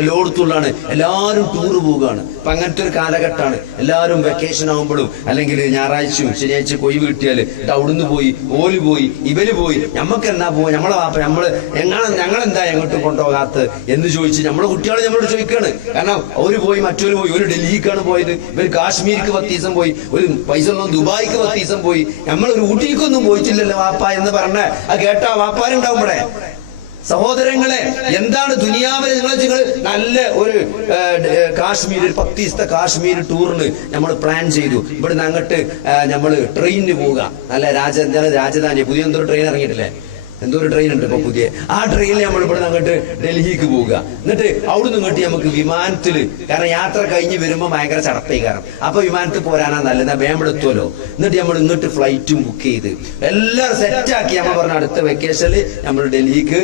എല്ലായിടത്തുള്ളാണ്. എല്ലാവരും ടൂർ പോവുകയാണ്. അപ്പം അങ്ങനത്തെ ഒരു കാലഘട്ടമാണ്. എല്ലാവരും വെക്കേഷൻ ആകുമ്പോഴും അല്ലെങ്കിൽ ഞായറാഴ്ചയും ശനിയാഴ്ച കൊയ്വ് കിട്ടിയാൽ അവിടുന്ന് പോയി ഓൽ പോയി ഇവർ പോയി. ഞമ്മക്ക് എന്നാ പോവാ? നമ്മളെ വാപ്പ നമ്മൾ ഞങ്ങളെ ഞങ്ങളെന്താ എങ്ങോട്ടും കൊണ്ടുപോകാത്ത എന്ന് ചോദിച്ച് നമ്മളെ കുട്ടികൾ നമ്മളോട് ചോദിക്കുകയാണ് കാരണം അവർ പോയി മറ്റൊരു പോയി. ഒരു ഡൽഹിക്കാണ് പോയത്. ഇവർ കാശ്മീർക്ക് പത്ത് ദിവസം പോയി. ഒരു പൈസ ഉള്ള ദുബായിക്ക് പത്ത് ദിവസം പോയി. നമ്മൾ ഒരു ഊട്ടിക്കൊന്നും പോയിട്ടില്ലല്ലോ വാപ്പ എന്ന് പറഞ്ഞ. ആ കേട്ടാ വാപ്പാരുണ്ടാവും ഇവിടെ. സഹോദരങ്ങളെ എന്താണ് ദുനിയാവിൽ നിങ്ങൾ നിങ്ങൾ നല്ല ഒരു കാശ്മീർ പത്ത് ദിവസത്തെ കാശ്മീർ ടൂറിന് നമ്മൾ പ്ലാൻ ചെയ്തു. ഇവിടുന്ന് അങ്ങോട്ട് നമ്മൾ ട്രെയിനിന് പോവുക. നല്ല രാജ രാജധാനി പുതിയ ട്രെയിൻ ഇറങ്ങിയിട്ടില്ലേ? എന്തോ ഒരു ട്രെയിൻ ഉണ്ട് ഇപ്പൊ പുതിയ. ആ ട്രെയിനിൽ നമ്മൾ ഇവിടെ അങ്ങോട്ട് ഡൽഹിക്ക് പോവുക. എന്നിട്ട് അവിടെ നിന്ന് ഇങ്ങോട്ട് നമുക്ക് വിമാനത്തിൽ കാരണം യാത്ര കഴിഞ്ഞ് വരുമ്പോൾ ഭയങ്കര ചടപ്പേ കാരണം അപ്പൊ വിമാനത്തിൽ പോരാനാ നല്ലത്. വേമ്പടെ എത്തുമല്ലോ എന്നിട്ട് നമ്മൾ ഇങ്ങോട്ട് ഫ്ലൈറ്റും ബുക്ക് ചെയ്ത്. എല്ലാം സെറ്റാക്കി നമ്മൾ പറഞ്ഞ അടുത്ത വെക്കേഷനിൽ നമ്മൾ ഡൽഹിക്ക്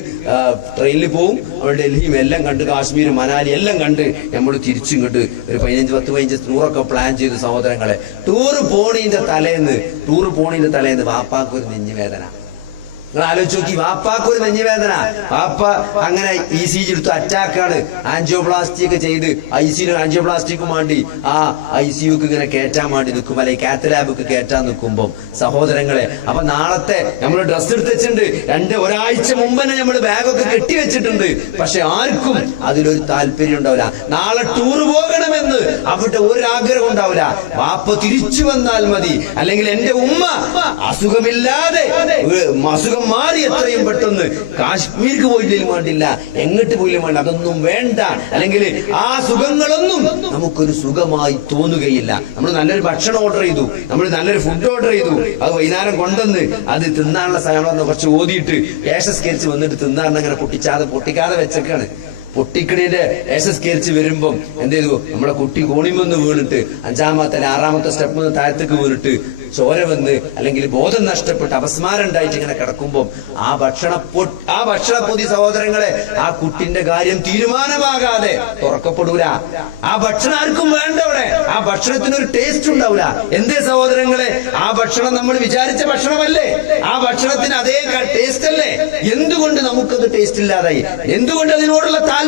ട്രെയിനിൽ പോവും. നമ്മൾ ഡൽഹിയും എല്ലാം കണ്ട് കാശ്മീർ മനാലി എല്ലാം കണ്ട് നമ്മൾ തിരിച്ചിങ്ങോട്ട് ഒരു പതിനഞ്ച് പത്ത് പതിനഞ്ച് ടൂറൊക്കെ പ്ലാൻ ചെയ്ത് സഹോദരങ്ങളെ. ടൂറ് പോണീന്റെ തലേന്ന് ടൂറ് പോണീന്റെ തലേന്ന് വാപ്പാക്ക് ഒരു നെഞ്ഞുവേദന. നിങ്ങൾ ആലോചിച്ച് നോക്കി. വാപ്പാക്ക് ഒരു നെഞ്ഞുവേദന. വാപ്പ അങ്ങനെ ഇ സി ജി എടുത്തു. അറ്റാക്കാണ്. ആൻജിയോപ്ലാസ്റ്റി ഒക്കെ ചെയ്ത് ഐ സി ആൻജിയോപ്ലാസ്റ്റിക്കും വേണ്ടി ആ ഐ സി യുക്ക് ഇങ്ങനെ കയറ്റാൻ വേണ്ടി നിൽക്കും അല്ലെങ്കിൽ കാത്ത് കയറ്റാൻ നിൽക്കുമ്പോൾ സഹോദരങ്ങളെ അപ്പൊ നാളത്തെ നമ്മൾ ഡ്രസ്സ് എടുത്ത് വെച്ചിട്ടുണ്ട്. രണ്ട് ഒരാഴ്ച മുമ്പ് തന്നെ നമ്മൾ ബാഗൊക്കെ കെട്ടി വെച്ചിട്ടുണ്ട്. പക്ഷെ ആർക്കും അതിലൊരു താല്പര്യം ഉണ്ടാവില്ല. നാളെ ടൂർ പോകണമെന്ന് അവിടെ ഒരു ആഗ്രഹം ഉണ്ടാവില്ല. വാപ്പ തിരിച്ചു വന്നാൽ മതി. അല്ലെങ്കിൽ എന്റെ ഉമ്മ അസുഖമില്ലാതെ ഏ, അസുഖം മാറി എത്രയും പെട്ടെന്ന്. കാശ്മീർക്ക് പോയില്ലെങ്കിലും വേണ്ടില്ല എങ്ങോട്ട് പോയില്ലും വേണ്ട. അതൊന്നും വേണ്ട. അല്ലെങ്കിൽ ആ സുഖങ്ങളൊന്നും നമുക്കൊരു സുഖമായി തോന്നുകയില്ല. നമ്മൾ നല്ലൊരു ഭക്ഷണം ഓർഡർ ചെയ്തു. നമ്മൾ നല്ലൊരു ഫുഡ് ഓർഡർ ചെയ്തു. അത് വൈകുന്നേരം കൊണ്ടുവന്ന് അത് തിന്നാനുള്ള സ്ഥലം കുറച്ച് ഓതിയിട്ട് ഏഷസ്കരിച്ച് വന്നിട്ട് തിന്നാറിന് അങ്ങനെ പൊട്ടിച്ചാതെ പൊട്ടിക്കാതെ വെച്ചേക്കാണ് പൊട്ടിക്കണിന്റെ കയറിച്ച് വരുമ്പം എന്ത് ചെയ്തു? നമ്മളെ കുട്ടി കോണിമൊന്ന് വീണിട്ട് അഞ്ചാമത്തെ ആറാമത്തെ സ്റ്റെപ്പ് താഴത്തേക്ക് വീണിട്ട് ചോര വന്ന് അല്ലെങ്കിൽ ബോധം നഷ്ടപ്പെട്ട് അപസ്മാരം ഉണ്ടായിട്ട് ഇങ്ങനെ കിടക്കുമ്പോൾ ആ ഭക്ഷണ ആ ഭക്ഷണ പൊതി സഹോദരങ്ങളെ ആ കുട്ടിന്റെ കാര്യം തീരുമാനമാകാതെ തുറക്കപ്പെടൂല. ആ ഭക്ഷണം ആർക്കും വേണ്ട അവിടെ. ആ ഭക്ഷണത്തിന് ഒരു ടേസ്റ്റ് ഉണ്ടാവില്ല എന്തേ സഹോദരങ്ങളെ? ആ ഭക്ഷണം നമ്മൾ വിചാരിച്ച ഭക്ഷണമല്ലേ? ആ ഭക്ഷണത്തിന് അതേ ടേസ്റ്റ് അല്ലേ? എന്തുകൊണ്ട് നമുക്കത് ടേസ്റ്റ് ഇല്ലാതായി? എന്തുകൊണ്ട് അതിനോടുള്ള താല്പര്യം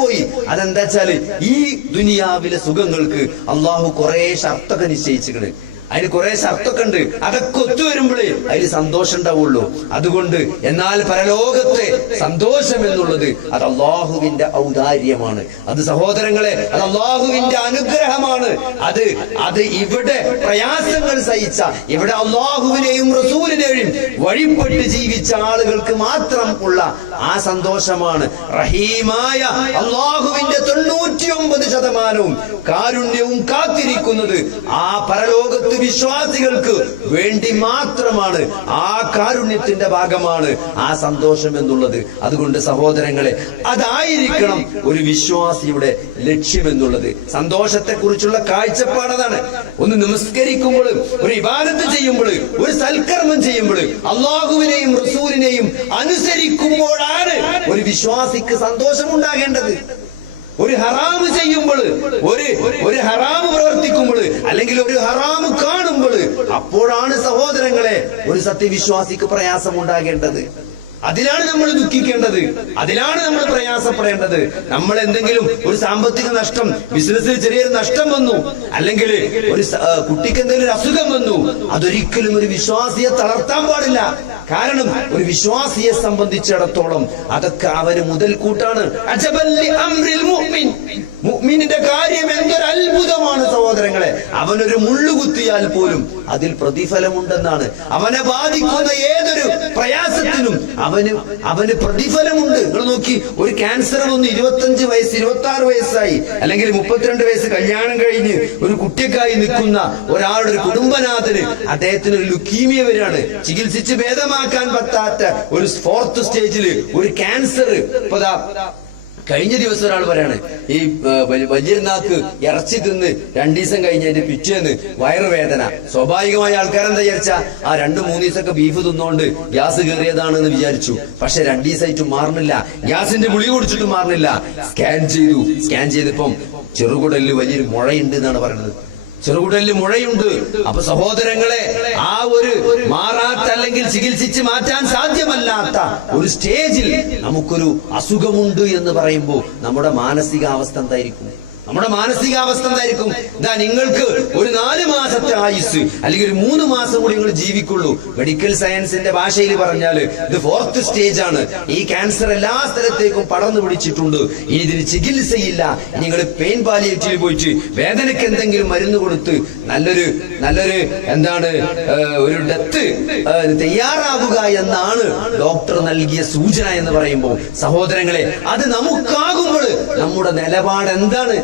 പോയി അതെന്താ വെച്ചാൽ ഈ ദുനിയാവിലെ സുഖങ്ങൾക്ക് അള്ളാഹു കുറെ ഷർത്തൊക്കെ നിശ്ചയിച്ചിട്ടുണ്ട്. അതിന് കുറെ ഷർത്തൊക്കെ ഉണ്ട് അതൊക്കെ ഒത്തുവരുമ്പോഴേ അതിൽ സന്തോഷം ഉണ്ടാവുള്ളൂ അതുകൊണ്ട് എന്നാൽ പരലോകത്തെ സന്തോഷം എന്നുള്ളത് അത് അള്ളാഹുവിന്റെ ഔദാര്യമാണ്. അത് സഹോദരങ്ങളെ അത് അള്ളാഹുവിന്റെ അനുഗ്രഹമാണ് അത് അത് ഇവിടെ പ്രയാസങ്ങൾ സഹിച്ച ഇവിടെ അള്ളാഹുവിനെയും റസൂലിനെയും വഴിപ്പെട്ട് ജീവിച്ച ആളുകൾക്ക് മാത്രം ഉള്ള ആ സന്തോഷമാണ്. റഹീമായ അള്ളാഹുവിന്റെ തൊണ്ണൂറ്റി ഒമ്പത് ശതമാനവും കാരുണ്യവും കാത്തിരിക്കുന്നത് ആ പരലോകത്ത് വിശ്വാസികൾക്ക് വേണ്ടി മാത്രമാണ്. ആ കാരുണ്യത്തിന്റെ ഭാഗമാണ് ആ സന്തോഷം എന്നുള്ളത്. അതുകൊണ്ട് സഹോദരങ്ങളെ അതായിരിക്കണം ഒരു വിശ്വാസിയുടെ ലക്ഷ്യം എന്നുള്ളത് സന്തോഷത്തെ കുറിച്ചുള്ള കാഴ്ചപ്പാടതാണ്. ഒന്ന് നമസ്കരിക്കുമ്പോൾ ഒരു ഇബാദത്ത് ചെയ്യുമ്പോൾ ഒരു സൽക്കർമ്മം ചെയ്യുമ്പോൾ അള്ളാഹുവിനെയും റസൂലിനെയും അനുസരിക്കുമ്പോഴാണ് ഒരു വിശ്വാസിക്ക് സന്തോഷം ഉണ്ടാകേണ്ടത് ഒരു ഹറാമ് ചെയ്യുമ്പോൾ ഒരു ഒരു ഹറാമ് പ്രവർത്തിക്കുമ്പോൾ അല്ലെങ്കിൽ ഒരു ഹറാമ് കാണുമ്പോൾ അപ്പോഴാണ് സഹോദരങ്ങളെ ഒരു സത്യവിശ്വാസിക്ക് പ്രയാസം ഉണ്ടാകേണ്ടത് അതിലാണ് നമ്മൾ ദുഃഖിക്കേണ്ടത്. അതിലാണ് നമ്മൾ പ്രയാസപ്പെടേണ്ടത്. നമ്മൾ എന്തെങ്കിലും ഒരു സാമ്പത്തിക നഷ്ടം ബിസിനസ്സിൽ ചെറിയൊരു നഷ്ടം വന്നു അല്ലെങ്കിൽ ഒരു കുട്ടിക്ക് എന്തെങ്കിലും ഒരു അസുഖം വന്നു അതൊരിക്കലും ഒരു വിശ്വാസിയെ തളർത്താൻ പാടില്ല. കാരണം ഒരു വിശ്വാസിയെ സംബന്ധിച്ചിടത്തോളം അതൊക്കെ അവന് മുതൽക്കൂട്ടാണ്. മുഅ്മിനിന്റെ കാര്യം എന്തൊരു അത്ഭുതമാണ് സഹോദരങ്ങളെ. അവനൊരു മുള്ളു കുത്തിയാൽ പോലും അതിൽ പ്രതിഫലമുണ്ടെന്നാണ്. അവനെ ബാധിക്കുന്ന ഏതൊരു പ്രയാസത്തിനും അവന് അവന് പ്രതിഫലമുണ്ട്. നിങ്ങൾ നോക്കി ഒരു ക്യാൻസർ വന്ന് ഇരുപത്തഞ്ച് വയസ്സ് ഇരുപത്തി ആറ് വയസ്സായി. അല്ലെങ്കിൽ മുപ്പത്തിരണ്ട് വയസ്സ് കല്യാണം കഴിഞ്ഞ് ഒരു കുട്ടിക്കായി നിൽക്കുന്ന ഒരാളുടെ ഒരു കുടുംബനാഥന് അദ്ദേഹത്തിന് ഒരു ലുക്കീമിയ വരികയാണ് ചികിത്സിച്ച് ഭേദമാക്കാൻ പറ്റാത്ത ഒരു ഫോർത്ത് സ്റ്റേജിൽ ഒരു ക്യാൻസർ ഇപ്പൊ കഴിഞ്ഞ ദിവസം ഒരാൾ പറയാണ് ഈ വലിയനാക്ക് വലിയ നാക്ക് ഇറച്ചി തിന്ന് രണ്ടു ദിവസം കഴിഞ്ഞതിന്റെ പിറ്റേന്ന് വയറുവേദന. സ്വാഭാവികമായ ആൾക്കാരെന്താ വിചാരിച്ച? ആ രണ്ട് മൂന്ന് ദിവസമൊക്കെ ബീഫ് തിന്നോണ്ട് ഗ്യാസ് കയറിയതാണെന്ന് വിചാരിച്ചു. പക്ഷെ രണ്ടു ദിവസമായിട്ട് മാറുന്നില്ല. ഗ്യാസിന്റെ ഗുളി കുടിച്ചിട്ട് മാറുന്നില്ല. സ്കാൻ ചെയ്തു. സ്കാൻ ചെയ്തപ്പം ചെറുകുടലിൽ വലിയൊരു മുഴയുണ്ട് എന്നാണ് പറയുന്നത്. ചെറുകുടലിൽ മുഴയുണ്ട്. അപ്പൊ സഹോദരങ്ങളെ ആ ഒരു മാറാത്ത അല്ലെങ്കിൽ ചികിത്സിച്ച് മാറ്റാൻ സാധ്യമല്ലാത്ത ഒരു സ്റ്റേജിൽ നമുക്കൊരു അസുഖമുണ്ട് എന്ന് പറയുമ്പോൾ നമ്മുടെ മാനസികാവസ്ഥ എന്തായിരിക്കും? നമ്മുടെ മാനസികാവസ്ഥ എന്തായിരിക്കും? ഇതാ നിങ്ങൾക്ക് ഒരു നാല് മാസത്തെ ആയുസ് അല്ലെങ്കിൽ ഒരു മൂന്ന് മാസം കൂടി നിങ്ങൾ ജീവിക്കുള്ളൂ. മെഡിക്കൽ സയൻസിന്റെ ഭാഷയിൽ പറഞ്ഞാൽ ഇത് ഫോർത്ത് സ്റ്റേജ് ആണ്. ഈ ക്യാൻസർ എല്ലാ സ്ഥലത്തേക്കും പടർന്നു പിടിച്ചിട്ടുണ്ട്. ഇനി ഇതിന് ചികിത്സയില്ല. നിങ്ങൾ പെയിൻ പാലിയേറ്റീവ് പോയിട്ട് വേദനയ്ക്ക് എന്തെങ്കിലും മരുന്ന് കൊടുത്ത് നല്ലൊരു നല്ലൊരു എന്താണ് ഒരു ഡെത്ത് തയ്യാറാവുക എന്നാണ് ഡോക്ടർ നൽകിയ സൂചന എന്ന് പറയുമ്പോൾ. സഹോദരങ്ങളെ അത് നമുക്കാകുമ്പോൾ നമ്മുടെ നിലപാട് എന്താണ്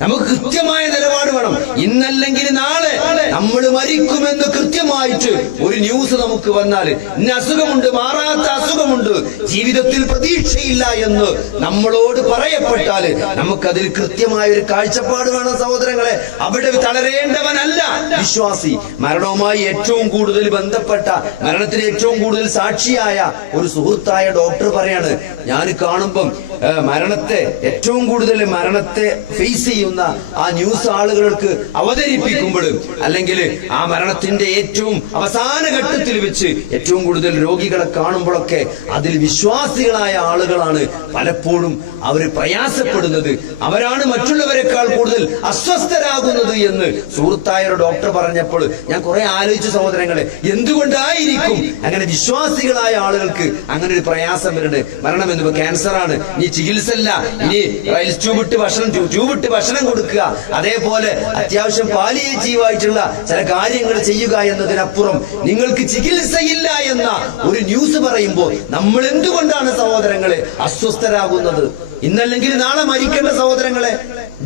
നമുക്ക് കൃത്യമായ നിലപാട് വേണം. ഇന്നല്ലെങ്കിൽ നാളെ. നമ്മൾ മരിക്കുമെന്ന് കൃത്യമായിട്ട് ഒരു ന്യൂസ് നമുക്ക് വന്നാൽ ഇന്ന അസുഖമുണ്ട് മാറാത്ത അസുഖമുണ്ട് ജീവിതത്തിൽ പ്രതീക്ഷയില്ല എന്ന് നമ്മളോട് പറയപ്പെട്ടാൽ നമുക്കതിൽ കൃത്യമായ ഒരു കാഴ്ചപ്പാട് വേണം സഹോദരങ്ങളെ. അവിടെ തളരേണ്ടവനല്ല. വിശ്വാസി. മരണവുമായി ഏറ്റവും കൂടുതൽ ബന്ധപ്പെട്ട മരണത്തിന് ഏറ്റവും കൂടുതൽ സാക്ഷിയായ ഒരു സുഹൃത്തായ ഡോക്ടർ പറയാണ് ഞാൻ കാണുമ്പം മരണത്തെ ഏറ്റവും കൂടുതൽ മരണത്തെ ഫേസ് ചെയ്യുന്ന ആ ന്യൂസ് ആളുകൾക്ക് അവതരിപ്പിക്കുമ്പോൾ അല്ലെങ്കിൽ ആ മരണത്തിന്റെ ഏറ്റവും അവസാന ഘട്ടത്തിൽ വെച്ച് ഏറ്റവും കൂടുതൽ രോഗികളെ കാണുമ്പോഴൊക്കെ അതിൽ വിശ്വാസികളായ ആളുകളാണ് പലപ്പോഴും അവർ പ്രയാസപ്പെടുന്നത്. അവരാണ് മറ്റുള്ളവരെക്കാൾ കൂടുതൽ അസ്വസ്ഥരാകുന്നത് എന്ന് സുഹൃത്തായ ഡോക്ടർ പറഞ്ഞപ്പോൾ ഞാൻ കുറെ ആലോചിച്ചു സഹോദരങ്ങളെ എന്തുകൊണ്ടായിരിക്കും അങ്ങനെ വിശ്വാസികളായ ആളുകൾക്ക് അങ്ങനെ ഒരു പ്രയാസം വരുന്നത്? മരണം എന്ന് ക്യാൻസർ ആണ്. ഇനി ചികിത്സ അല്ല ഇനി റൈൽസ് ട്യൂബ് ഇട്ട് ഭക്ഷണം ട്യൂബ് ഇട്ട് ഭക്ഷണം കൊടുക്കുക. അതേപോലെ അത്യാവശ്യം പാലിയേറ്റീവായിട്ടുള്ള ചില കാര്യങ്ങൾ ചെയ്യുക എന്നതിനപ്പുറം നിങ്ങൾക്ക് ചികിത്സയില്ല എന്ന ഒരു ന്യൂസ് പറയുമ്പോൾ നമ്മൾ എന്തുകൊണ്ടാണ് സഹോദരങ്ങളെ അസ്വസ്ഥരാകുന്നത്? ഇന്നല്ലെങ്കിൽ നാളെ മരിക്കേണ്ട സഹോദരങ്ങളെ?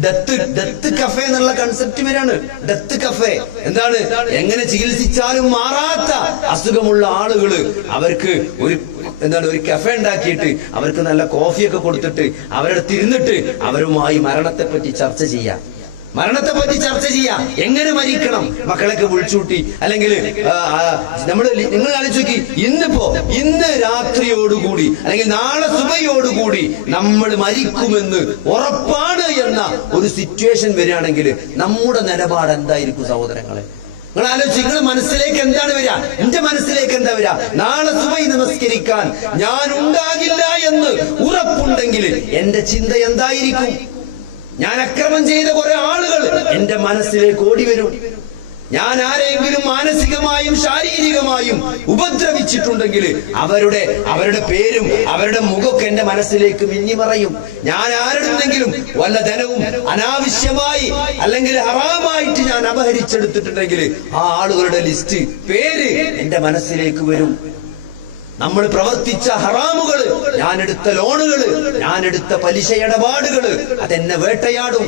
ഡെത്ത് ഡെത്ത് കഫേ എന്നുള്ള കൺസെപ്റ്റ് വരാണ് ഡെത്ത് കഫേ എന്താണ്? എങ്ങനെ ചികിത്സിച്ചാലും മാറാത്ത അസുഖമുള്ള ആളുകൾ അവർക്ക് ഒരു എന്താണ് ഒരു കഫേ ഉണ്ടാക്കിയിട്ട് അവർക്ക് നല്ല കോഫിയൊക്കെ കൊടുത്തിട്ട് അവരുടെ തിരുന്നിട്ട് അവരുമായി മരണത്തെ പറ്റി ചർച്ച ചെയ്യാം. മരണത്തെ പറ്റി ചർച്ച ചെയ്യാം. എങ്ങനെ മരിക്കണം? മക്കളൊക്കെ വിളിച്ചൂട്ടി. അല്ലെങ്കിൽ നമ്മൾ നിങ്ങൾ ആലോചിച്ചു നോക്കി. ഇന്നിപ്പോ ഇന്ന് രാത്രിയോടുകൂടി അല്ലെങ്കിൽ നാളെ സുബയോടുകൂടി നമ്മൾ മരിക്കുമെന്ന് ഉറപ്പാണ് എന്ന ഒരു സിറ്റുവേഷൻ വരികയാണെങ്കിൽ നമ്മുടെ നിലപാട് എന്തായിരിക്കും സഹോദരങ്ങളെ? നിങ്ങൾ ആലോചിച്ച് നിങ്ങൾ മനസ്സിലേക്ക് എന്താണ് വരിക? എന്റെ മനസ്സിലേക്ക് എന്താ വരിക? നാളെ സുബൈ നമസ്കരിക്കാൻ ഞാൻ ഉണ്ടാകില്ല എന്ന് ഉറപ്പുണ്ടെങ്കിൽ എന്റെ ചിന്ത എന്തായിരിക്കും? ഞാൻ അക്രമം ചെയ്ത കുറെ ആളുകൾ എന്റെ മനസ്സിലേക്ക് ഓടി വരും. ഞാൻ ആരെങ്കിലും മാനസികമായും ശാരീരികമായും ഉപദ്രവിച്ചിട്ടുണ്ടെങ്കിൽ അവരുടെ അവരുടെ പേരും അവരുടെ മുഖമൊക്കെ എന്റെ മനസ്സിലേക്ക് മിന്നിമറയും ഞാൻ ആരുടെന്നെങ്കിലും വല്ല ധനവും അനാവശ്യമായി അല്ലെങ്കിൽ ഹറാമായിട്ട് ഞാൻ അപഹരിച്ചെടുത്തിട്ടുണ്ടെങ്കിൽ ആ ആളുകളുടെ ലിസ്റ്റ് പേര് എന്റെ മനസ്സിലേക്ക് വരും. നമ്മൾ പ്രവർത്തിച്ച ഹറാമുകൾ ഞാൻ എടുത്ത ലോണുകൾ ഞാൻ എടുത്ത പലിശ ഇടപാടുകൾ അതെന്നെ വേട്ടയാടും.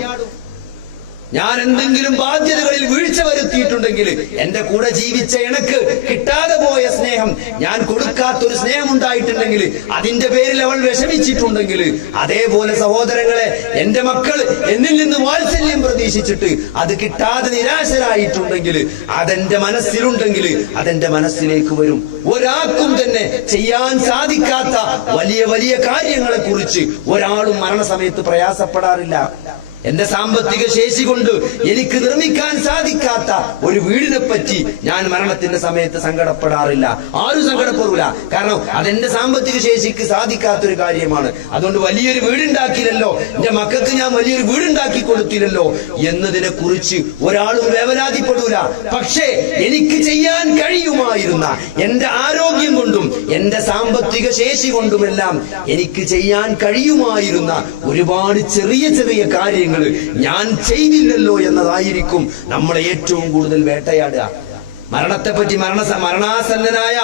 ഞാൻ എന്തെങ്കിലും ബാധ്യതകളിൽ വീഴ്ച വരുത്തിയിട്ടുണ്ടെങ്കിൽ എന്റെ കൂടെ ജീവിച്ച എനക്ക് കിട്ടാതെ പോയ സ്നേഹം ഞാൻ കൊടുക്കാത്തൊരു സ്നേഹം ഉണ്ടായിട്ടുണ്ടെങ്കിൽ അതിന്റെ പേരിൽ അവൾ വിഷമിച്ചിട്ടുണ്ടെങ്കിൽ അതേപോലെ സഹോദരങ്ങളെ എന്റെ മക്കൾ എന്നിൽ നിന്ന് വാത്സല്യം പ്രതീക്ഷിച്ചിട്ട് അത് കിട്ടാതെ നിരാശരായിട്ടുണ്ടെങ്കിൽ അതെന്റെ മനസ്സിലുണ്ടെങ്കിൽ അതെന്റെ മനസ്സിലേക്ക് വരും. ഒരാൾക്കും തന്നെ ചെയ്യാൻ സാധിക്കാത്ത വലിയ വലിയ കാര്യങ്ങളെ കുറിച്ച് ഒരാളും മരണസമയത്ത് പ്രയാസപ്പെടാറില്ല. എന്റെ സാമ്പത്തിക ശേഷി കൊണ്ട് എനിക്ക് നിർമ്മിക്കാൻ സാധിക്കാത്ത ഒരു വീടിനെ പറ്റി ഞാൻ മരണത്തിന്റെ സമയത്ത് സങ്കടപ്പെടാറില്ല. ആരും സങ്കടപ്പെടൂല. കാരണം അതെന്റെ സാമ്പത്തിക ശേഷിക്ക് സാധിക്കാത്തൊരു കാര്യമാണ്. അതുകൊണ്ട് വലിയൊരു വീടുണ്ടാക്കിയില്ലല്ലോ. എന്റെ മക്കൾക്ക് ഞാൻ വലിയൊരു വീടുണ്ടാക്കി കൊടുത്തില്ലല്ലോ എന്നതിനെ കുറിച്ച് ഒരാളും വേവലാതിപ്പെടൂല. പക്ഷേ എനിക്ക് ചെയ്യാൻ കഴിയുമായിരുന്ന എന്റെ ആരോഗ്യം കൊണ്ടും എന്റെ സാമ്പത്തിക ശേഷി കൊണ്ടുമെല്ലാം എനിക്ക് ചെയ്യാൻ കഴിയുമായിരുന്ന ഒരുപാട് ചെറിയ ചെറിയ കാര്യങ്ങൾ ഞാൻ ചെയ്തില്ലല്ലോ എന്നതായിരിക്കും നമ്മളെ ഏറ്റവും കൂടുതൽ വേട്ടയാടുക. മരണത്തെപ്പറ്റി മരണ മരണാസന്നനായ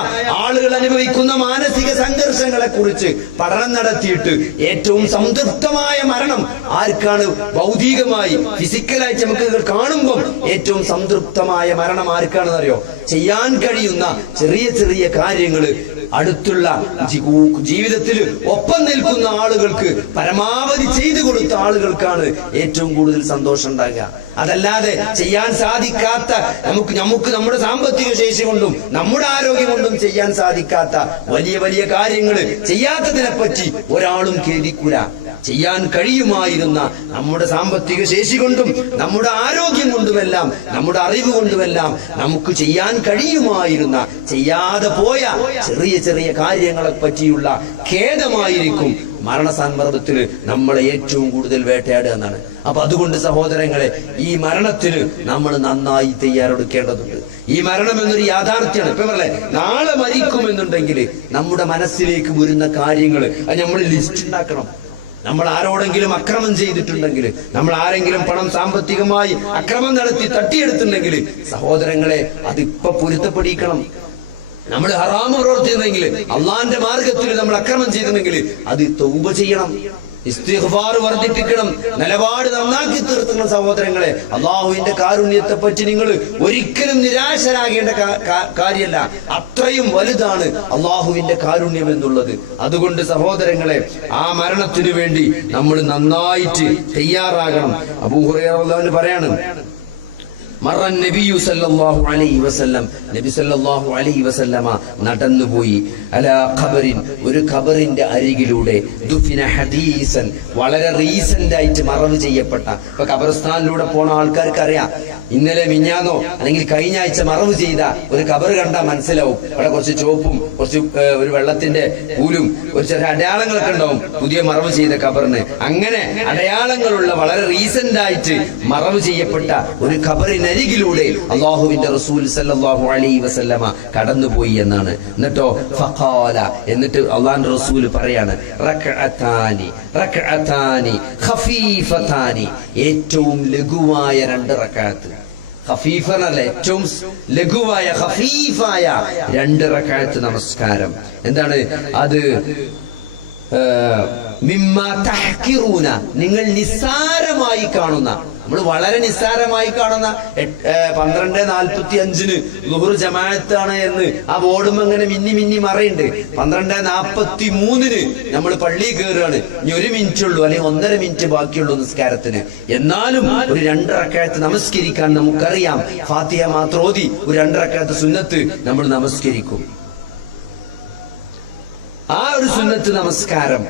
ആളുകൾ അനുഭവിക്കുന്ന മാനസിക സംഘർഷങ്ങളെ കുറിച്ച് പഠനം നടത്തിയിട്ട് ഏറ്റവും സംതൃപ്തമായ മരണം ആർക്കാണ്? ഭൗതികമായി ഫിസിക്കലായിട്ട് നമുക്ക് കാണുമ്പോൾ ഏറ്റവും സംതൃപ്തമായ മരണം ആർക്കാണെന്നറിയോ? ചെയ്യാൻ കഴിയുന്ന ചെറിയ ചെറിയ കാര്യങ്ങൾ അടുത്തുള്ള ജീവിതത്തിൽ ഒപ്പം നിൽക്കുന്ന ആളുകൾക്ക് പരമാവധി ചെയ്തു കൊടുത്ത ആളുകൾക്കാണ് ഏറ്റവും കൂടുതൽ സന്തോഷം ഉണ്ടാകുക. അതല്ലാതെ ചെയ്യാൻ സാധിക്കാത്ത നമുക്ക് നമുക്ക് നമ്മുടെ സാമ്പത്തിക ശേഷി കൊണ്ടും നമ്മുടെ ആരോഗ്യം കൊണ്ടും ചെയ്യാൻ സാധിക്കാത്ത വലിയ വലിയ കാര്യങ്ങൾ ചെയ്യാത്തതിനെ പറ്റി ഒരാളും ഖേദിക്കൂല. ചെയ്യാൻ കഴിയുമായിരുന്ന നമ്മുടെ സാമ്പത്തിക ശേഷി കൊണ്ടും നമ്മുടെ ആരോഗ്യം കൊണ്ടുമെല്ലാം നമ്മുടെ അറിവ് കൊണ്ടുമെല്ലാം നമുക്ക് ചെയ്യാൻ കഴിയുമായിരുന്ന ചെയ്യാതെ പോയ ചെറിയ ചെറിയ കാര്യങ്ങളെ പറ്റിയുള്ള ഖേദമായിരിക്കും മരണസന്ദർഭത്തിൽ നമ്മളെ ഏറ്റവും കൂടുതൽ വേട്ടയാടുക എന്നാണ്. അപ്പൊ അതുകൊണ്ട് സഹോദരങ്ങളെ ഈ മരണത്തിന് നമ്മൾ നന്നായി തയ്യാറെടുക്കേണ്ടതുണ്ട്. ഈ മരണം എന്നൊരു യാഥാർത്ഥ്യമാണ്. ഇപ്പൊ പറയല്ലേ നാളെ മരിക്കുമെന്നുണ്ടെങ്കിൽ നമ്മുടെ മനസ്സിലേക്ക് വരുന്ന കാര്യങ്ങൾ അത് നമ്മൾ ലിസ്റ്റ് ഉണ്ടാക്കണം. നമ്മൾ ആരോടെങ്കിലും അക്രമം ചെയ്തിട്ടുണ്ടെങ്കിൽ നമ്മൾ ആരെങ്കിലും പണം സാമ്പത്തികമായി അക്രമം നടത്തി തട്ടിയെടുത്തിട്ടുണ്ടെങ്കിൽ സഹോദരങ്ങളെ അതിപ്പോ പൊരുത്തപ്പെടിക്കണം. നമ്മൾ ഹറാമ് പ്രവർത്തിക്കുന്നെങ്കിൽ അള്ളാന്റെ മാർഗത്തിൽ നമ്മൾ അക്രമം ചെയ്തിരുന്നെങ്കിൽ അത് തൗബ ചെയ്യണം ഇസ്തിഗ്ഫാർ വർദ്ധിപ്പിക്കണം നിലപാട് നന്നാക്കി തീർത്തുന്ന സഹോദരങ്ങളെ അള്ളാഹുവിന്റെ കാരുണ്യത്തെ പറ്റി നിങ്ങൾ ഒരിക്കലും നിരാശരാകേണ്ട കാര്യമല്ല അത്രയും വലുതാണ് അള്ളാഹുവിന്റെ കാരുണ്യം എന്നുള്ളത്. അതുകൊണ്ട് സഹോദരങ്ങളെ ആ മരണത്തിനു വേണ്ടി നമ്മൾ നന്നായിട്ട് തയ്യാറാകണം. അബൂഹുറ പറയാണ് മറ നബി സല്ലല്ലാഹു അലൈഹി വസല്ലം. നബി സല്ലല്ലാഹു അലൈഹി വസല്ലമ നടന്നുപോയി. അല ഖബറിൻ ഒരു ഖബറിന്റെ അരികിലൂടെ. ദുഫിന ഹദീസൻ വളരെ റീസെന്റ് ആയിട്ട് മറവ് ചെയ്യപ്പെട്ട. ഇപ്പൊ ഖബർസ്ഥാനിലൂടെ പോണ ആൾക്കാർക്ക് അറിയാം ഇന്നലെ മിഞ്ഞാന്നോ അല്ലെങ്കിൽ കഴിഞ്ഞ ആഴ്ച മറവ് ചെയ്ത ഒരു ഖബർ കണ്ടാൽ മനസ്സിലാവും. അവിടെ കുറച്ച് ചോപ്പും കുറച്ച് ഒരു വെള്ളത്തിന്റെ പൂലും ഒരു ചെറിയ അടയാളങ്ങളൊക്കെ ഉണ്ടാവും. പുതിയ മറവ് ചെയ്ത ഖബറിന്. അങ്ങനെ അടയാളങ്ങളുള്ള വളരെ റീസെന്റ് ആയിട്ട് മറവ് ചെയ്യപ്പെട്ട ഒരു ഖബറിനരികിലൂടെ അള്ളാഹുവിന്റെ റസൂൽ സല്ലല്ലാഹു അലൈഹി വസല്ലമ കടന്നുപോയി എന്നാണ്. എന്നിട്ടോ ഫഖാല എന്നിട്ട് അള്ളാഹിന്റെ റസൂൽ പറയാണ് ഏറ്റവും ലഘുവായ രണ്ട് റക്കാത്ത് ഹഫീഫനല്ല ഏറ്റവും ലഘുവായ ഖഫീഫായ രണ്ട് റക്അത്ത് നമസ്കാരം. എന്താണ്? അത് നിങ്ങൾ നിസ്സാരമായി കാണുന്ന നമ്മൾ വളരെ നിസ്സാരമായി കാണുന്ന പന്ത്രണ്ട് നാൽപ്പത്തി അഞ്ചിന് ലുഹുർ ജമാഅത്താണ് എന്ന് ആ ബോർഡും അങ്ങനെ മിന്നി മിന്നി മറയുണ്ട്. പന്ത്രണ്ട് നാൽപ്പത്തി മൂന്നിന് നമ്മൾ പള്ളി കയറുകയാണ് ഇനി ഒരു മിനിറ്റ് ഉള്ളൂ അല്ലെങ്കിൽ ഒന്നര മിനിറ്റ് ബാക്കിയുള്ളൂ നിസ്കാരത്തിന്. എന്നാലും ഒരു രണ്ടരക്കാലത്ത് നമസ്കരിക്കാൻ നമുക്കറിയാം. ഫാത്തിഹ മാത്രം ഓതി ഒരു രണ്ടരക്കാലത്ത് സുന്നത്ത് നമ്മൾ നമസ്കരിക്കും. ആ ഒരു സുന്നത്ത് നമസ്കാരം.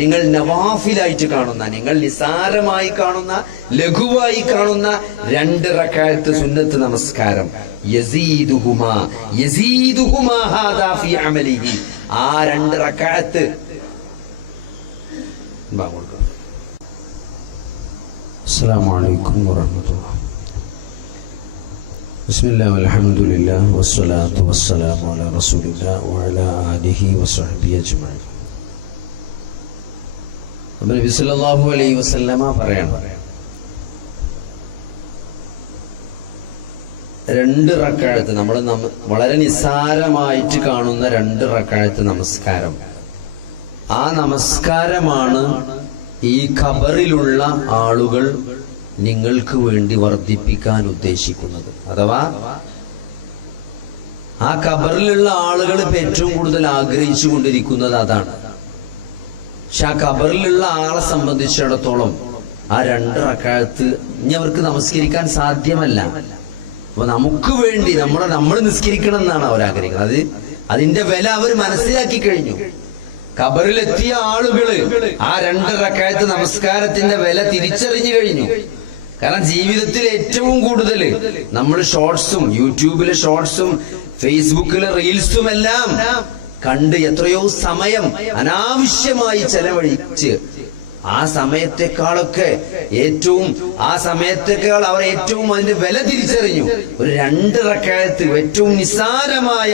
നിങ്ങൾ നവാഫിലായിട്ട് കാണുന്ന നിങ്ങൾ നിസാരമായി കാണുന്ന ലഘുവായി കാണുന്ന രണ്ട് റക്കായത്ത് സുന്നത്ത് നമസ്കാരം യസീദുഹുമാ യസീദുഹുമാ ഹാദാ ഫീ അമലിഹി ആ രണ്ട് റക്കായത്ത് അസ്സലാമു അലൈക്കും വറഹ്മത്തുള്ളാഹി بسم الله والحمد لله والصلاة والسلام على رسول الله وعلى آله وصحبه أجمعين നബി അലൈഹി വസല്ലമ പറയണം രണ്ട് റക്കാഴത്ത് നമ്മൾ വളരെ നിസ്സാരമായിട്ട് കാണുന്ന രണ്ട് റക്കാഴത്ത് നമസ്കാരം. ആ നമസ്കാരമാണ് ഈ ഖബറിലുള്ള ആളുകൾ നിങ്ങൾക്ക് വേണ്ടി വർദ്ധിപ്പിക്കാൻ ഉദ്ദേശിക്കുന്നത്. അഥവാ ആ ഖബറിലുള്ള ആളുകൾ ഏറ്റവും കൂടുതൽ ആഗ്രഹിച്ചു കൊണ്ടിരിക്കുന്നത് അതാണ്. പക്ഷെ ആ ഖബറിലുള്ള ആളെ സംബന്ധിച്ചിടത്തോളം ആ രണ്ട് റക്കാഴത്ത് ഇനി അവർക്ക് നമസ്കരിക്കാൻ സാധ്യമല്ല. അപ്പൊ നമുക്ക് വേണ്ടി നമ്മളെ നമ്മൾ നിസ്കരിക്കണം എന്നാണ് അവർ ആഗ്രഹിക്കുന്നത്. അത് അതിന്റെ വില അവർ മനസ്സിലാക്കി കഴിഞ്ഞു. ഖബറിലെത്തിയ ആളുകൾ ആ രണ്ട് റക്കായത്ത് നമസ്കാരത്തിന്റെ വില തിരിച്ചറിഞ്ഞു കഴിഞ്ഞു. കാരണം ജീവിതത്തിൽ ഏറ്റവും കൂടുതൽ നമ്മൾ ഷോർട്സും യൂട്യൂബിലെ ഷോർട്സും ഫേസ്ബുക്കിലെ റീൽസും എല്ലാം കണ്ട് എത്രയോ സമയം അനാവശ്യമായി ചെലവഴിച്ച് ആ സമയത്തെക്കാളൊക്കെ ഏറ്റവും ആ സമയത്തേക്കാൾ അവർ ഏറ്റവും അതിന്റെ വില തിരിച്ചറിഞ്ഞു. ഒരു രണ്ട് റക്കായത്ത് ഏറ്റവും നിസ്സാരമായ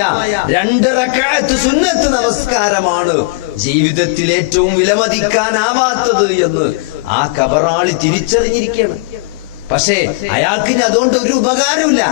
രണ്ട് റക്കായത്ത് സുന്നത്ത് നമസ്കാരമാണ് ജീവിതത്തിൽ ഏറ്റവും വിലമതിക്കാനാവാത്തത് എന്ന് ആ കബറാളി തിരിച്ചറിഞ്ഞിരിക്കുകയാണ്. പക്ഷേ അയാൾക്ക് അതുകൊണ്ട് ഒരു ഉപകാരമില്ല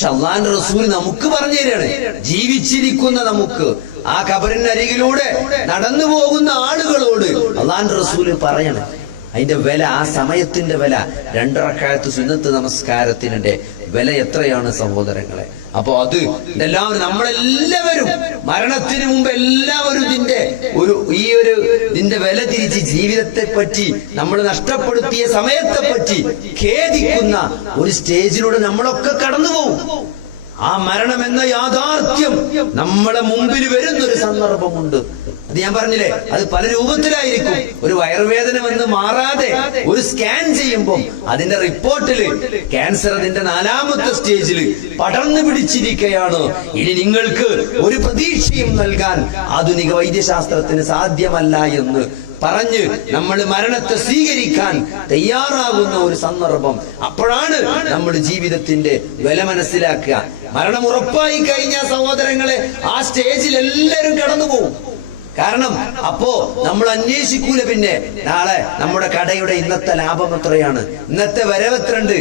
പക്ഷെ റസൂൽ നമുക്ക് പറഞ്ഞു തരാണ്. ജീവിച്ചിരിക്കുന്ന നമുക്ക്. ആ കബറിനരികിലൂടെ നടന്നു പോകുന്ന ആളുകളോട് അള്ളാന്റെ റസൂൽ പറയണം. അതിന്റെ വില ആ സമയത്തിന്റെ വില. രണ്ടറക്കാലത്ത് സുന്നത്ത് നമസ്കാരത്തിന്റെ വില എത്രയാണ് സഹോദരങ്ങളെ? അപ്പൊ അത് എല്ലാവരും നമ്മളെല്ലാവരും മരണത്തിന് മുമ്പ് എല്ലാവരും ഇതിന്റെ ഒരു ഈ ഒരു ഇതിന്റെ വില തിരിച്ച് ജീവിതത്തെ പറ്റി നമ്മൾ നഷ്ടപ്പെടുത്തിയ സമയത്തെ പറ്റി ഖേദിക്കുന്ന ഒരു സ്റ്റേജിലൂടെ നമ്മളൊക്കെ കടന്നു പോകും. ആ മരണം എന്ന യാഥാർത്ഥ്യം നമ്മളെ മുമ്പിൽ വരുന്നൊരു സന്ദർഭമുണ്ട്. അത് ഞാൻ പറഞ്ഞില്ലേ? അത് പല രൂപത്തിലായിരിക്കും. ഒരു വയറുവേദന വന്ന് മാറാതെ ഒരു സ്കാൻ ചെയ്യുമ്പോൾ അതിന്റെ റിപ്പോർട്ടിൽ ക്യാൻസർ അതിന്റെ നാലാമത്തെ സ്റ്റേജിൽ പടർന്നു പിടിച്ചിരിക്കുകയാണ് ഇനി നിങ്ങൾക്ക് ഒരു പ്രതീക്ഷയും നൽകാൻ ആധുനിക വൈദ്യശാസ്ത്രത്തിന് സാധ്യമല്ല എന്ന് പറഞ്ഞ് നമ്മൾ മരണത്തെ സ്വീകരിക്കാൻ തയ്യാറാകുന്ന ഒരു സന്ദർഭം അപ്പോഴാണ് നമ്മൾ ജീവിതത്തിന്റെ വില മനസ്സിലാക്കുക. മരണം ഉറപ്പായി കഴിഞ്ഞ സഹോദരങ്ങളെ ആ സ്റ്റേജിൽ എല്ലാവരും കടന്നു പോകും കാരണം അപ്പോ നമ്മൾ അന്വേഷിക്കൂല പിന്നെ. നാളെ നമ്മുടെ കടയുടെ ഇന്നത്തെ ലാഭം എത്രയാണ്? ഇന്നത്തെ വരവ് എത്രണ്ട്?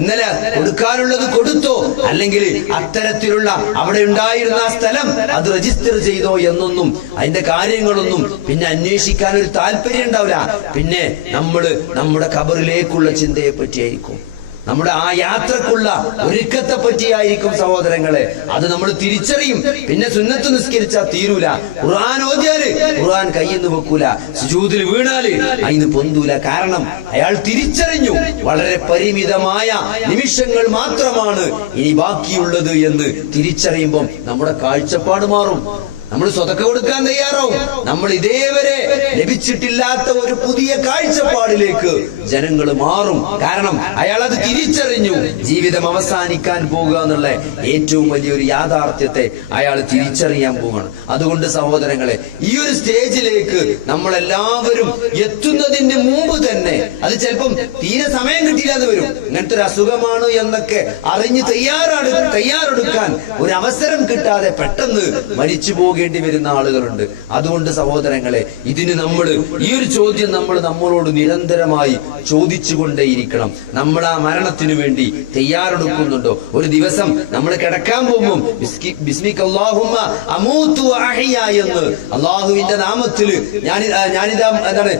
ഇന്നലെ കൊടുക്കാനുള്ളത് കൊടുത്തോ? അല്ലെങ്കിൽ അത്തരത്തിലുള്ള അവിടെ ഉണ്ടായിരുന്ന സ്ഥലം അത് രജിസ്റ്റർ ചെയ്തോ എന്നൊന്നും അതിന്റെ കാര്യങ്ങളൊന്നും പിന്നെ അന്വേഷിക്കാൻ ഒരു താല്പര്യം ഉണ്ടാവില്ല. പിന്നെ നമ്മൾ നമ്മുടെ കബറിലേക്കുള്ള ചിന്തയെ പറ്റിയായിരിക്കും നമ്മുടെ ആ യാത്രക്കുള്ള ഒരുക്കത്തെ പറ്റിയായിരിക്കും സഹോദരങ്ങളെ. അത് നമ്മൾ തിരിച്ചറിയും. പിന്നെ സുന്നത്ത് നിസ്കരിച്ചാൽ തീരൂല. ഖുർആൻ ഓതിയാൽ ഖുർആൻ കയ്യെന്ന് വെക്കൂല. സുജൂദിൽ വീണാൽ അതിന് പൊന്തൂല. കാരണം അയാൾ തിരിച്ചറിഞ്ഞു. വളരെ പരിമിതമായ നിമിഷങ്ങൾ മാത്രമാണ് ഇനി ബാക്കിയുള്ളത് എന്ന് തിരിച്ചറിയുമ്പം നമ്മുടെ കാഴ്ചപ്പാട് മാറും. നമ്മൾ സ്വതക്ക കൊടുക്കാൻ തയ്യാറാവും. നമ്മൾ ഇതേവരെ ലഭിച്ചിട്ടില്ലാത്ത ഒരു പുതിയ കാഴ്ചപ്പാടിലേക്ക് ജനങ്ങൾ മാറും. കാരണം അയാൾ അത് തിരിച്ചറിഞ്ഞു. ജീവിതം അവസാനിക്കാൻ പോകുക എന്നുള്ള ഏറ്റവും വലിയൊരു യാഥാർത്ഥ്യത്തെ അയാൾ തിരിച്ചറിയാൻ പോവുകയാണ് അതുകൊണ്ട് സഹോദരങ്ങളെ ഈ ഒരു സ്റ്റേജിലേക്ക് നമ്മൾ എല്ലാവരും എത്തുന്നതിന് മുമ്പ് തന്നെ അത് ചിലപ്പം തീരെ സമയം കിട്ടിയില്ലാതെ വരും. ഇങ്ങനത്തെ ഒരു അസുഖമാണ് എന്നൊക്കെ അറിഞ്ഞ് തയ്യാറാണ് തയ്യാറെടുക്കാൻ ഒരു അവസരം കിട്ടാതെ പെട്ടെന്ന് മരിച്ചു പോകേണ്ടി വരുന്ന ആളുകളുണ്ട്. അതുകൊണ്ട് സഹോദരങ്ങളെ ഇതിന് നമ്മൾ ഈ ഒരു ചോദ്യം നമ്മൾ നമ്മളോട് നിരന്തരമായി ചോദിച്ചുകൊണ്ടേയിരിക്കണം. നമ്മൾ ആ മരണത്തിനു വേണ്ടി തയ്യാറെടുക്കുന്നുണ്ടോ? ഒരു ദിവസം നമ്മൾ കിടക്കാൻ പോകുമ്പോൾ എന്ന് അള്ളാഹുവിന്റെ നാമത്തിൽ ഞാൻ ഞാനിതാ എന്താണ്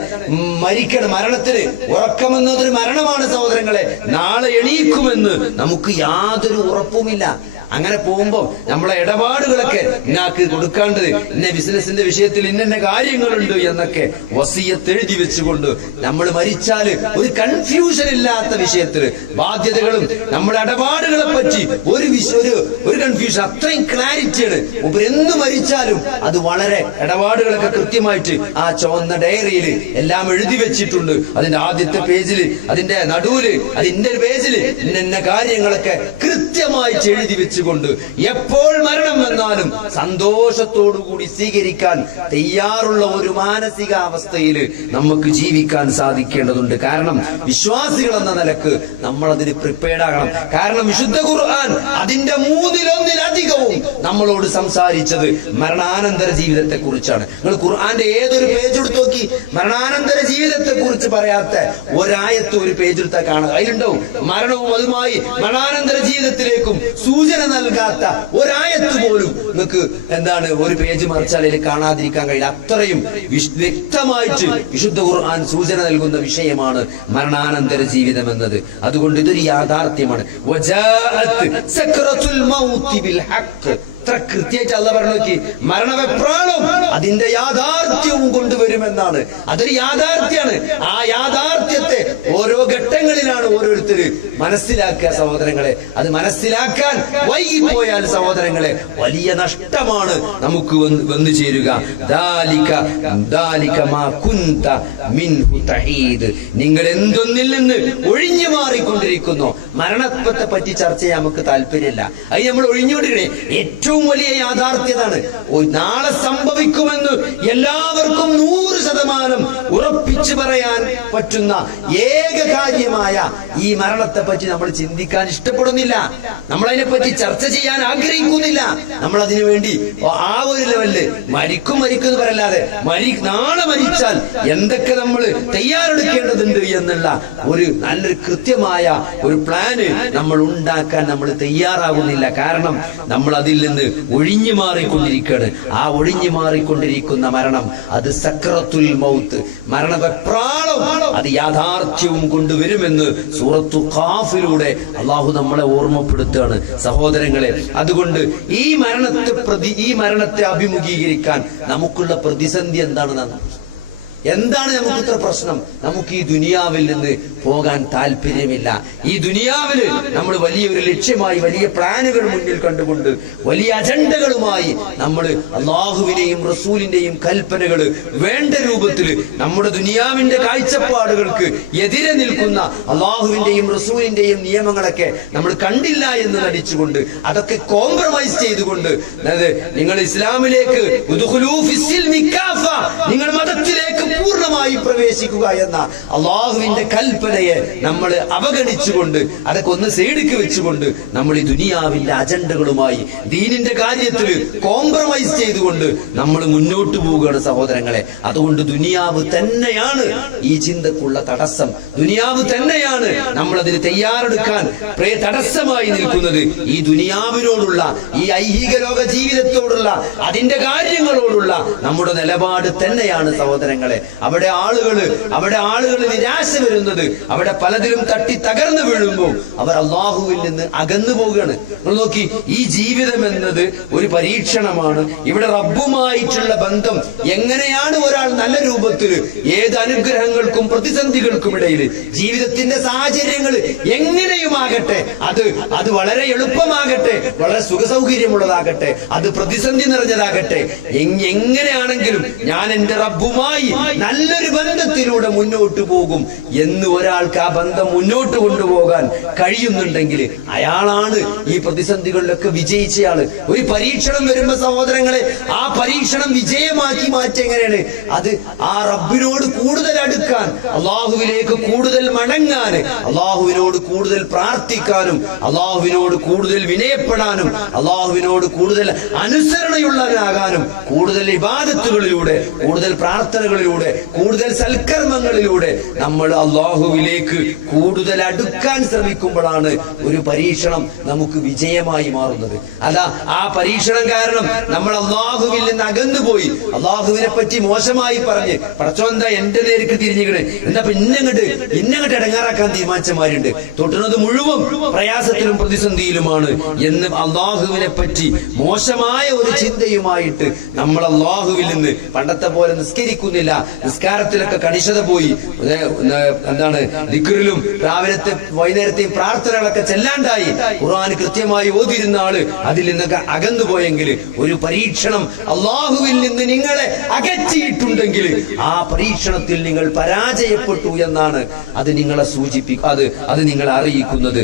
മരിക്കണം മരണത്തിന് ഉറക്കമെന്നതൊരു മരണമാണ് സഹോദരങ്ങളെ. നാളെ എണീക്കുമെന്ന് നമുക്ക് യാതൊരു ഉറപ്പുമില്ല. അങ്ങനെ പോകുമ്പോ നമ്മളെ ഇടപാടുകളൊക്കെ ഇന്നാക്ക് കൊടുക്കാണ്ടത് ഇന്ന ബിസിനസിന്റെ വിഷയത്തിൽ ഇന്ന കാര്യങ്ങളുണ്ട് എന്നൊക്കെ വസീയത്ത് എഴുതി വെച്ചുകൊണ്ട് നമ്മൾ മരിച്ചാൽ ഒരു കൺഫ്യൂഷൻ ഇല്ലാത്ത വിഷയത്തിൽ ബാധ്യതകളും നമ്മുടെ ഇടപാടുകളെ പറ്റി ഒരു ഒരു ഒരു കൺഫ്യൂഷൻ അത്രയും ക്ലാരിറ്റിയാണ് എന്ത് മരിച്ചാലും അത് വളരെ ഇടപാടുകളൊക്കെ കൃത്യമായിട്ട് ആ ചുവന്ന ഡയറിയിൽ എല്ലാം എഴുതി വെച്ചിട്ടുണ്ട്. അതിന്റെ ആദ്യത്തെ പേജിൽ അതിന്റെ നടുവിൽ അതിന്റെ പേജിൽ ഇന്ന കാര്യങ്ങളൊക്കെ കൃത്യമായിട്ട് എഴുതി വെച്ചുകൊണ്ട് എപ്പോൾ മരണം വന്നാലും സന്തോഷത്തോടു കൂടി സ്വീകരിക്കാൻ തയ്യാറുള്ള ഒരു മാനസികാവസ്ഥയിൽ നമുക്ക് ജീവിക്കാൻ സാധിക്കേണ്ടതുണ്ട്. കാരണം വിശ്വാസികൾ എന്ന നിലയ്ക്ക് നമ്മൾ അതിന് പ്രിപ്പയർഡ് ആകണം. കാരണം വിശുദ്ധ ഖുർആൻ അതിന്റെ മൂന്നിലൊന്നിലധികവും നമ്മളോട് സംസാരിച്ചത് മരണാനന്തര ജീവിതത്തെ കുറിച്ചാണ് നിങ്ങൾ ഖുർആന്റെ ഏതൊരു പേജ് എടുത്ത് നോക്കി മരണാനന്തര ജീവിതത്തെ കുറിച്ച് പറയാത്ത ഒരായത്ത് ഒരു പേജ് എടുത്താൽ കാണുക. അതിലുണ്ടാവും മരണവും അതുമായി മരണാനന്തര ജീവിതത്തിലേക്കും സൂചന നൽകാത്ത ഒരായത്ത് പോലും നിങ്ങൾക്ക് എന്താണ് ഒരു പേജ് മറിച്ചാൽ അതിൽ കാണാതിരിക്കാൻ കഴിയില്ല. അത്രയും വ്യക്തമായിട്ട് വിശുദ്ധ ഖുർആൻ സൂചന നൽകുന്ന വിഷയമാണ് മരണാനന്തര ജീവിതം എന്നത്. അതുകൊണ്ട് ഇതൊരു യാഥാർത്ഥ്യമാണ്. എത്ര കൃത്യമായിട്ട് അല്ല പറഞ്ഞു നോക്കി. മരണവെപ്രാളം അതിന്റെ യാഥാർത്ഥ്യവും കൊണ്ടുവരുമെന്നാണ്. അതൊരു യാഥാർത്ഥ്യമാണ് ആ യാഥാർത്ഥ്യത്തെ ഓരോ ഘട്ടങ്ങളിലാണ് ഓരോരുത്തര് മനസ്സിലാക്കുക സഹോദരങ്ങളെ. അത് മനസ്സിലാക്കാൻ വൈകിപ്പോയാൽ സഹോദരങ്ങളെ വലിയ നഷ്ടമാണ് നമുക്ക് വന്നു ചേരുക. നിങ്ങൾ എന്തൊന്നിൽ നിന്ന് ഒഴിഞ്ഞു മാറിക്കൊണ്ടിരിക്കുന്നു? മരണത്തെ പറ്റി ചർച്ച ചെയ്യാൻ നമുക്ക് താല്പര്യമില്ല. അത് നമ്മൾ ഒഴിഞ്ഞുകൊണ്ടിരിക്കണേ. ഏറ്റവും വലിയ യാഥാർത്ഥ്യതാണ്. നാളെ സംഭവിക്കുമെന്ന് എല്ലാവർക്കും നൂറ് ശതമാനം ഉറപ്പിച്ചു പറയാൻ പറ്റുന്ന ഏക കാര്യമായ ഈ മരണത്തെ പറ്റി നമ്മൾ ചിന്തിക്കാൻ ഇഷ്ടപ്പെടുന്നില്ല. നമ്മൾ അതിനെപ്പറ്റി ചർച്ച ചെയ്യാൻ ആഗ്രഹിക്കുന്നില്ല. നമ്മൾ അതിനു വേണ്ടി ആ ഒരു ലെവലിൽ മരിക്കും മരിക്കും എന്ന് പറയല്ലാതെ മരി നാളെ മരിച്ചാൽ എന്തൊക്കെ നമ്മൾ തയ്യാറെടുക്കേണ്ടതുണ്ട് എന്നുള്ള ഒരു നല്ലൊരു കൃത്യമായ ഒരു പ്ലാന് നമ്മൾ ഉണ്ടാക്കാൻ നമ്മൾ തയ്യാറാകുന്നില്ല. കാരണം നമ്മൾ അതിൽ നിന്ന് ഒഴിഞ്ഞു മാറിക്കൊണ്ടിരിക്കുകയാണ്. ആ ഒഴിഞ്ഞു മാറിക്കൊണ്ടിരിക്കുന്ന മരണം അത് സക്രത്തുൽ മൗത്ത് മരണവെപ്രാളം അത് യാഥാർത്ഥ്യവും കൊണ്ടുവരുമെന്ന് സൂറത്തു കാഫിലൂടെ അള്ളാഹു നമ്മളെ ഓർമ്മപ്പെടുത്തുകയാണ് സഹോദരങ്ങളെ. അതുകൊണ്ട് ഈ മരണത്തെ പ്രതി ഈ മരണത്തെ അഭിമുഖീകരിക്കാൻ നമുക്കുള്ള പ്രതിസന്ധി എന്താണെന്ന് എന്താണ് നമുക്ക് ഇത്ര പ്രശ്നം? നമുക്ക് ഈ ദുനിയാവിൽ നിന്ന് പോകാൻ താല്പര്യമില്ല. ഈ ദുനിയാവിൽ നമ്മൾ വലിയൊരു ലക്ഷ്യമായി വലിയ പ്ലാനുകൾ മുന്നിൽ കണ്ടുകൊണ്ട് വലിയ അജണ്ടകളുമായി നമ്മൾ അള്ളാഹുവിനെയും റസൂലിന്റെയും കൽപ്പനകൾ വേണ്ട രൂപത്തിൽ നമ്മുടെ ദുനിയാവിന്റെ കാഴ്ചപ്പാടുകൾക്ക് എതിരെ നിൽക്കുന്ന അള്ളാഹുവിന്റെയും റസൂലിന്റെയും നിയമങ്ങളൊക്കെ നമ്മൾ കണ്ടില്ല എന്ന് നടിച്ചുകൊണ്ട് അതൊക്കെ കോംപ്രമൈസ് ചെയ്തുകൊണ്ട് അതായത് നിങ്ങൾ ഇസ്ലാമിലേക്ക് നിങ്ങൾ മതത്തിലേക്ക് പൂർണമായി പ്രവേശിക്കുക എന്ന അള്ളാഹുവിന്റെ കൽപ്പനയെ നമ്മൾ അവഗണിച്ചുകൊണ്ട് അതൊക്കെ ഒന്ന് സൈഡിക്ക് വെച്ചുകൊണ്ട് നമ്മൾ ഈ ദുനിയാവിന്റെ അജണ്ടകളുമായി ദീനിന്റെ കാര്യത്തിൽ കോംപ്രമൈസ് ചെയ്തുകൊണ്ട് നമ്മൾ മുന്നോട്ട് പോവുകയാണ് സഹോദരങ്ങളെ. അതുകൊണ്ട് ദുനിയാവ് തന്നെയാണ് ഈ ചിന്തക്കുള്ള തടസ്സം. ദുനിയാവ് തന്നെയാണ് നമ്മൾ അതിന് തയ്യാറെടുക്കാൻ തടസ്സമായി നിൽക്കുന്നത്. ഈ ദുനിയാവിനോടുള്ള ഈ ഐഹിക ലോക ജീവിതത്തോടുള്ള അതിന്റെ കാര്യങ്ങളോടുള്ള നമ്മുടെ നിലപാട് തന്നെയാണ് സഹോദരങ്ങളെ. അവിടെ ആളുകൾ അവിടെ ആളുകൾ നിരാശ വരുന്നത് അവിടെ പലതിലും തട്ടി തകർന്നു വീഴുമ്പോൾ അവർ അള്ളാഹുവിൽ നിന്ന് അകന്നു പോവുകയാണ്. നിങ്ങൾ നോക്കി ഈ ജീവിതം എന്നത് ഒരു പരീക്ഷണമാണ്. ഇവിടെ റബ്ബുമായിട്ടുള്ള ബന്ധം എങ്ങനെയാണ് ഒരാൾ നല്ല രൂപത്തിൽ ഏത് അനുഗ്രഹങ്ങൾക്കും പ്രതിസന്ധികൾക്കും ഇടയിൽ ജീവിതത്തിന്റെ സാഹചര്യങ്ങൾ എങ്ങനെയുമാകട്ടെ അത് അത് വളരെ എളുപ്പമാകട്ടെ വളരെ സുഖസൗകര്യമുള്ളതാകട്ടെ അത് പ്രതിസന്ധി നിറഞ്ഞതാകട്ടെ എങ്ങനെയാണെങ്കിലും ഞാൻ എന്റെ റബ്ബുമായി നല്ലൊരു ബന്ധത്തിലൂടെ മുന്നോട്ട് പോകും എന്ന് ഒരാൾക്ക് ആ ബന്ധം മുന്നോട്ട് കൊണ്ടുപോകാൻ കഴിയുന്നുണ്ടെങ്കിൽ അയാളാണ് ഈ പ്രതിസന്ധികളിലൊക്കെ വിജയിച്ചയാൾ. ഒരു പരീക്ഷണം വരുമ്പോ സഹോദരങ്ങളെ ആ പരീക്ഷണം വിജയമാക്കി മാറ്റി എങ്ങനെയാണ്? അത് ആ റബ്ബിനോട് കൂടുതൽ അടുക്കാൻ അള്ളാഹുവിലേക്ക് കൂടുതൽ മടങ്ങാൻ അള്ളാഹുവിനോട് കൂടുതൽ പ്രാർത്ഥിക്കാനും അള്ളാഹുവിനോട് കൂടുതൽ വിനയപ്പെടാനും അള്ളാഹുവിനോട് കൂടുതൽ അനുസരണയുള്ളവനാകാനും കൂടുതൽ ഇബാദത്തുകളിലൂടെ കൂടുതൽ പ്രാർത്ഥനകളിലൂടെ കൂടുതൽ സൽക്കർമ്മങ്ങളിലൂടെ നമ്മൾ അള്ളാഹുവിലേക്ക് കൂടുതൽ അടുക്കാൻ ശ്രമിക്കുമ്പോഴാണ് ഒരു പരീക്ഷണം നമുക്ക് വിജയമായി മാറുന്നത്. അതാ ആ പരീക്ഷണം കാരണം നമ്മൾ അള്ളാഹുവിൽ നിന്ന് അകന്നുപോയി. അള്ളാഹുവിനെ പറ്റി മോശമായി പറഞ്ഞ് പടച്ചോ എന്താ എന്റെ നേരിക്ക് തിരിഞ്ഞിക്കണ് എന്താ ഇന്നങ്ങട്ട് ഇന്നങ്ങട്ട് ഇടങ്ങാറാക്കാൻ തീരുമാനിച്ചമാരുണ്ട്? തൊട്ടുന്നത് മുഴുവൻ പ്രയാസത്തിലും പ്രതിസന്ധിയിലുമാണ്. എന്ന് അള്ളാഹുവിനെ പറ്റി മോശമായ ഒരു ചിന്തയുമായിട്ട് നമ്മൾ അള്ളാഹുവിൽ നിന്ന് പണ്ടത്തെ പോലെ നിസ്കരിക്കുന്നില്ല. നിസ്കാരത്തിലൊക്കെ കണിശത പോയി. എന്താണ് ദിക്കറിലും രാവിലത്തെ വൈകുന്നേരത്തെയും പ്രാർത്ഥനകളൊക്കെ ചെല്ലാണ്ടായി. ഖുർആൻ കൃത്യമായി ഓതിരുന്ന ആൾ അതിൽ നിന്നൊക്കെ അകന്നു പോയെങ്കിൽ ഒരു പരീക്ഷണം അള്ളാഹുവിൽ നിന്ന് നിങ്ങളെ അകറ്റിയിട്ടുണ്ടെങ്കിൽ ആ പരീക്ഷണത്തിൽ നിങ്ങൾ പരാജയപ്പെട്ടു എന്നാണ് അത് നിങ്ങളെ സൂചിപ്പിക്കുക അത് അത് നിങ്ങളെ അറിയിക്കുന്നത്.